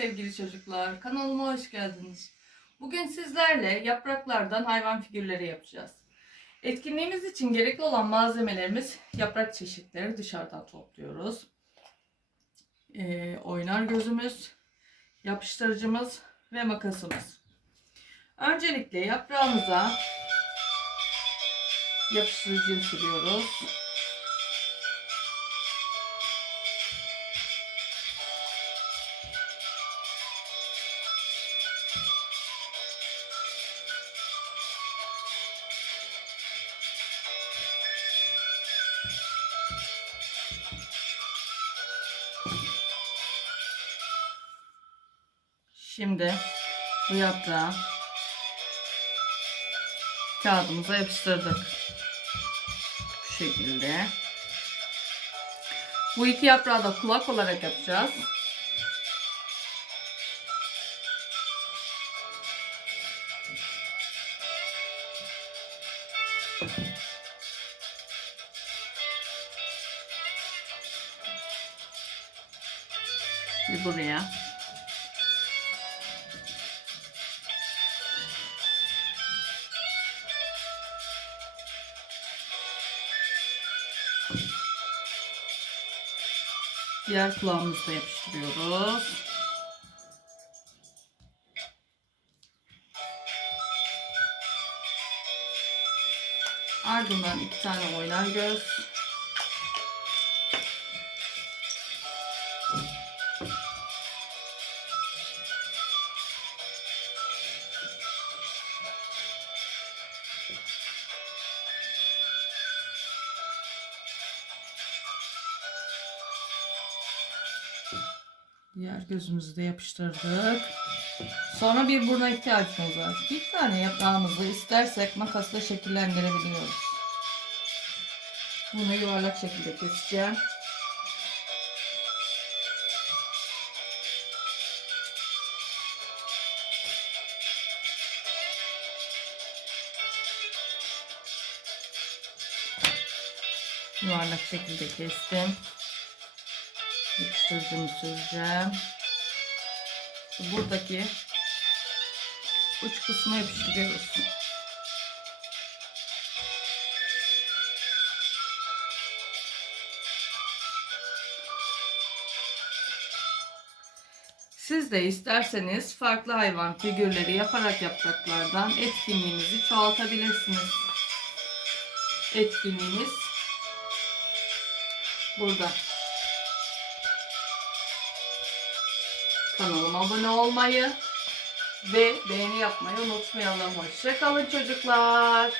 Sevgili çocuklar, kanalıma hoş geldiniz. Bugün sizlerle yapraklardan hayvan figürleri yapacağız. Etkinliğimiz için gerekli olan malzemelerimiz yaprak çeşitleri dışarıdan topluyoruz. Ee, oynar gözümüz, yapıştırıcımız ve makasımız. Öncelikle yaprağımıza yapıştırıcıyı sürüyoruz. Şimdi bu yaprağı kağıdımıza yapıştırdık. Bu şekilde. Bu iki yaprağı da kulak olarak yapacağız. Bir buraya. Diğer kulağımızı da yapıştırıyoruz. Ardından iki tane oynar göz. Diğer gözümüzü de yapıştırdık. Sonra bir buruna ihtiyacımız var. Bir tane yaprağımızı istersek makasla şekillendirebiliyoruz. Bunu yuvarlak şekilde keseceğim. Yuvarlak şekilde kestim. Yapıştırıcımı süreceğim. Buradaki uç kısmı yapıştırıyoruz. Siz de isterseniz farklı hayvan figürleri yaparak yapraklardan etkinliğinizi çoğaltabilirsiniz. Etkinliğimiz burada. Kanalıma abone olmayı ve beğeni yapmayı unutmayalım. Hoşçakalın çocuklar.